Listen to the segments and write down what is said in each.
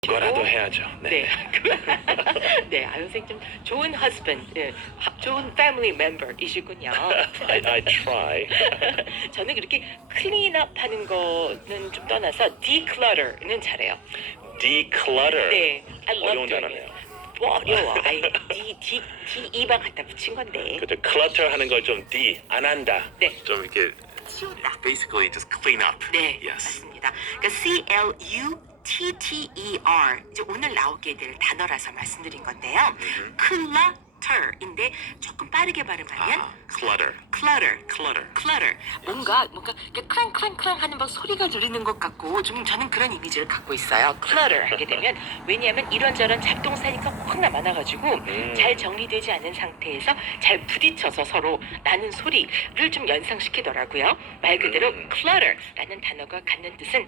그거라도 해야죠. 네. 네, 아, 선생님 좀 좋은 husband, 예, 좋은 family member이시군요. I try. 저는 그렇게 clean up 하는 거는 좀 떠나서 declutter는 잘해요. Declutter. 네, I love 어려운 doing 단어네요. it. 뭐 어려워. 아이, E방 갖다 붙인 건데. 그죠. Clutter 하는 걸 좀 안 한다. 네. 좀 이렇게 치우다. basically just clean up. 네, Yes. 맞습니다. 그러니까 CLUTTER 이제 오늘 나오게 될 단어라서 말씀드린 건데요. clutter인데 조금 빠르게 발음하면 clutter. clutter. 뭔가 이렇게 클랑클랑클랑 하는 막 소리가 들리는 것 같고 좀 저는 그런 이미지를 갖고 있어요. clutter 하게 되면 왜냐하면 이런저런 잡동사니까 워낙 많아가지고 잘 정리되지 않은 상태에서 잘 부딪혀서 서로 나는 소리를 좀 연상시키더라고요. 말 그대로 clutter라는 단어가 갖는 뜻은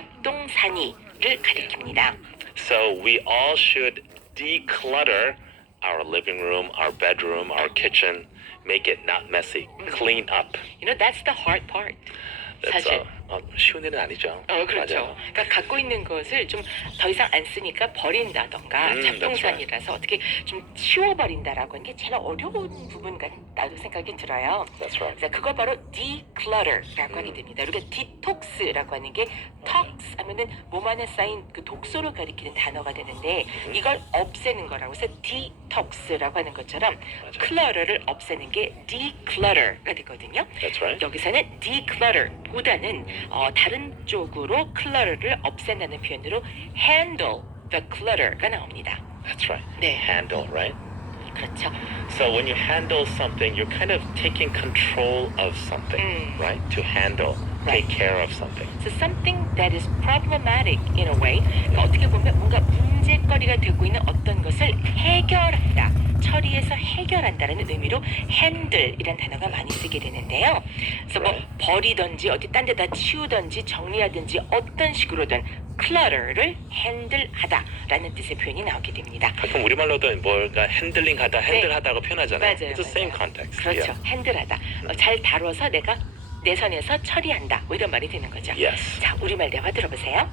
잡동사니를 가리킵니다. So we all should declutter our living room, our bedroom, our kitchen, make it not messy, clean up. You know, that's the hard part. That's 사실. 쉬운 일은 아니죠. 그렇죠. 맞아요. 그러니까 갖고 있는 것을 좀 더 이상 안 쓰니까 버린다던가 잡동사니라서 어떻게 좀 치워버린다라고 하는 게 제일 어려운 부분 같다고 생각이 들어요. That's right. 그래서 그걸 바로 declutter라고 하게 됩니다. 우리가 detox라고 하는 게 tox 하면은 몸 안에 쌓인 그 독소를 가리키는 단어가 되는데 이걸 없애는 거라고 해서 detox라고 하는 것처럼 clutter를 없애는 게 declutter가 되거든요. That's right. 여기서는 declutter보다는 다른 쪽으로 clutter를 없앤다는 표현으로 handle the clutter가 나옵니다. That's right. 네. Handle, right? 그렇죠. So when you handle something, you're kind of taking control of something, right? To handle, Right. take care of something. So something that is problematic in a way. 그러니까 어떻게 보면 뭔가 문제거리가 되고 있는 어떤 것을 해결한다. 처리해서 해결한다라는 의미로 handle이란 단어가 많이 쓰게 되는데요. 그래서 뭐 버리든지 어디 딴 데다 치우든지 정리하든지 어떤 식으로든 clutter를 handle하다라는 뜻의 표현이 나오게 됩니다. 가끔 우리말로도 뭔가 핸들링하다, 핸들하다고 표현하잖아요. 맞아요. It's the same context. 그렇죠. Yeah. 핸들하다. 잘 다뤄서 내가 내 선에서 처리한다. 뭐 이런 말이 되는 거죠. Yes. 자, 우리말 대화 들어보세요.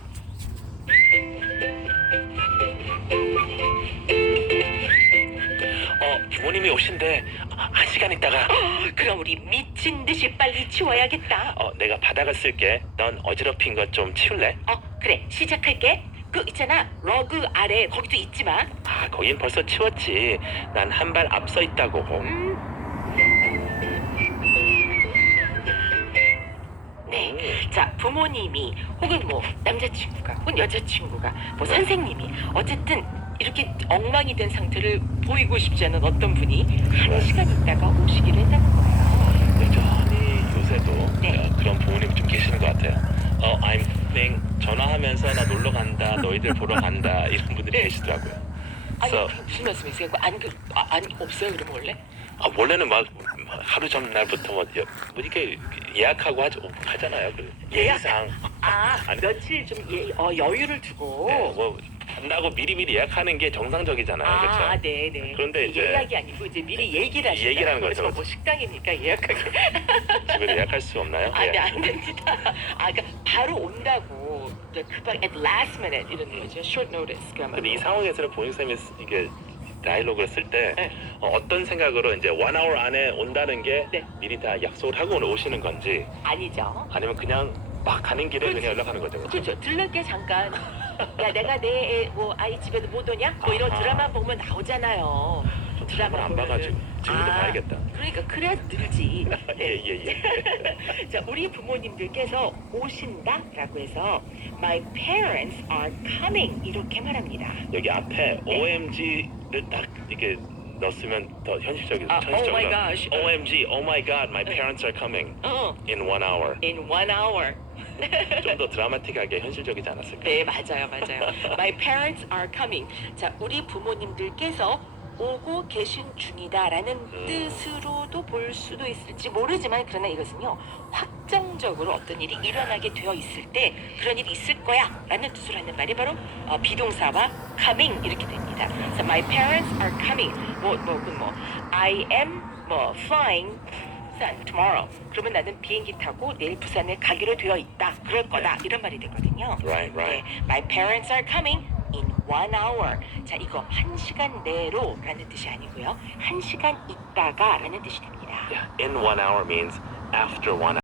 부모님이 오신대. 한 시간 있다가. 그럼 우리 미친 듯이 빨리 치워야겠다. 내가 바닥을 쓸게. 넌 어지럽힌 것 좀 치울래? 그래. 시작할게. 그 있잖아. 러그 아래 거기도 있지 마. 거긴 벌써 치웠지. 난 한 발 앞서 있다고. 네. 자, 부모님이 혹은 뭐 남자친구가 혹은 여자친구가 뭐 선생님이 어쨌든 이렇게 엉망이 된 상태를 보이고 싶지 않은 어떤 분이 한 시간 있다가 오시기로 했다는 거예요. 여전히 요새도 네. 그런 부모님 좀 계시는 것 같아요. I'm think 전화하면서 나 놀러 간다, 너희들 보러 간다 이런 분들이 네. 계시더라고요. 아니 So, 무슨 말씀이세요? 안 없어요 그럼 원래? 원래는 막 하루 전날부터 뭐 이렇게 예약하고 하잖아요. 그 예상. 아니, 며칠 좀 여유를 두고. 네, 뭐 간다고 미리미리 예약하는 게 정상적이잖아요. 그렇죠? 네네. 그런데 이제 예약이 아니고 이제 미리 얘기를 하시다. 얘기라는 거죠. 뭐 식당이니까 예약하게. 집에서 예약할 수 없나요? 네, 안 됩니다. 그러니까 바로 온다고. 급하게 at last minute 이런 거죠. short notice. 근데 이 상황에서는 본인쌤이 이게 다이로그를 쓸 때 네. 어떤 생각으로 이제 1hour 안에 온다는 게 네. 미리 다 약속을 하고 오시는 건지 아니죠. 아니면 그냥 막 가는 길에 그렇지. 그냥 연락하는 거죠. 그렇죠. 들를게 잠깐. 야, 내가 내 아이 집에도 못 오냐? 뭐 이런 드라마 보면 나오잖아요. 드라마를 안 봐가지고 지금부터 봐야겠다. 그러니까 그래야 늘지. 예. 자, 우리 부모님들께서 오신다라고 해서 My parents are coming 이렇게 말합니다. 여기 앞에 네. OMG를 딱 이렇게 넣었으면 더 현실적이죠. Oh my gosh. OMG, oh my god, my parents are coming in 1 hour. In 1 hour. 좀 더 드라마틱하게 현실적이지 않았을까? 네, 맞아요. My parents are coming. 자, 우리 부모님들께서 오고 계신 중이다라는 뜻으로도 볼 수도 있을지 모르지만 그러나 이것은요 확정적으로 어떤 일이 일어나게 되어 있을 때 그런 일이 있을 거야 라는 뜻으로 하는 말이 바로 비동사와 coming 이렇게 됩니다. 그래서 my parents are coming I am flying 부산 tomorrow. 그러면 나는 비행기 타고 내일 부산에 가기로 되어 있다. 그럴 거다. 이런 말이 되거든요. Right. 네, my parents are coming in one hour. 자, 이거 1시간 내로라는 뜻이 아니고요. 1시간 있다가라는 뜻이 됩니다. Yeah, in 1 hour means after 1 hour.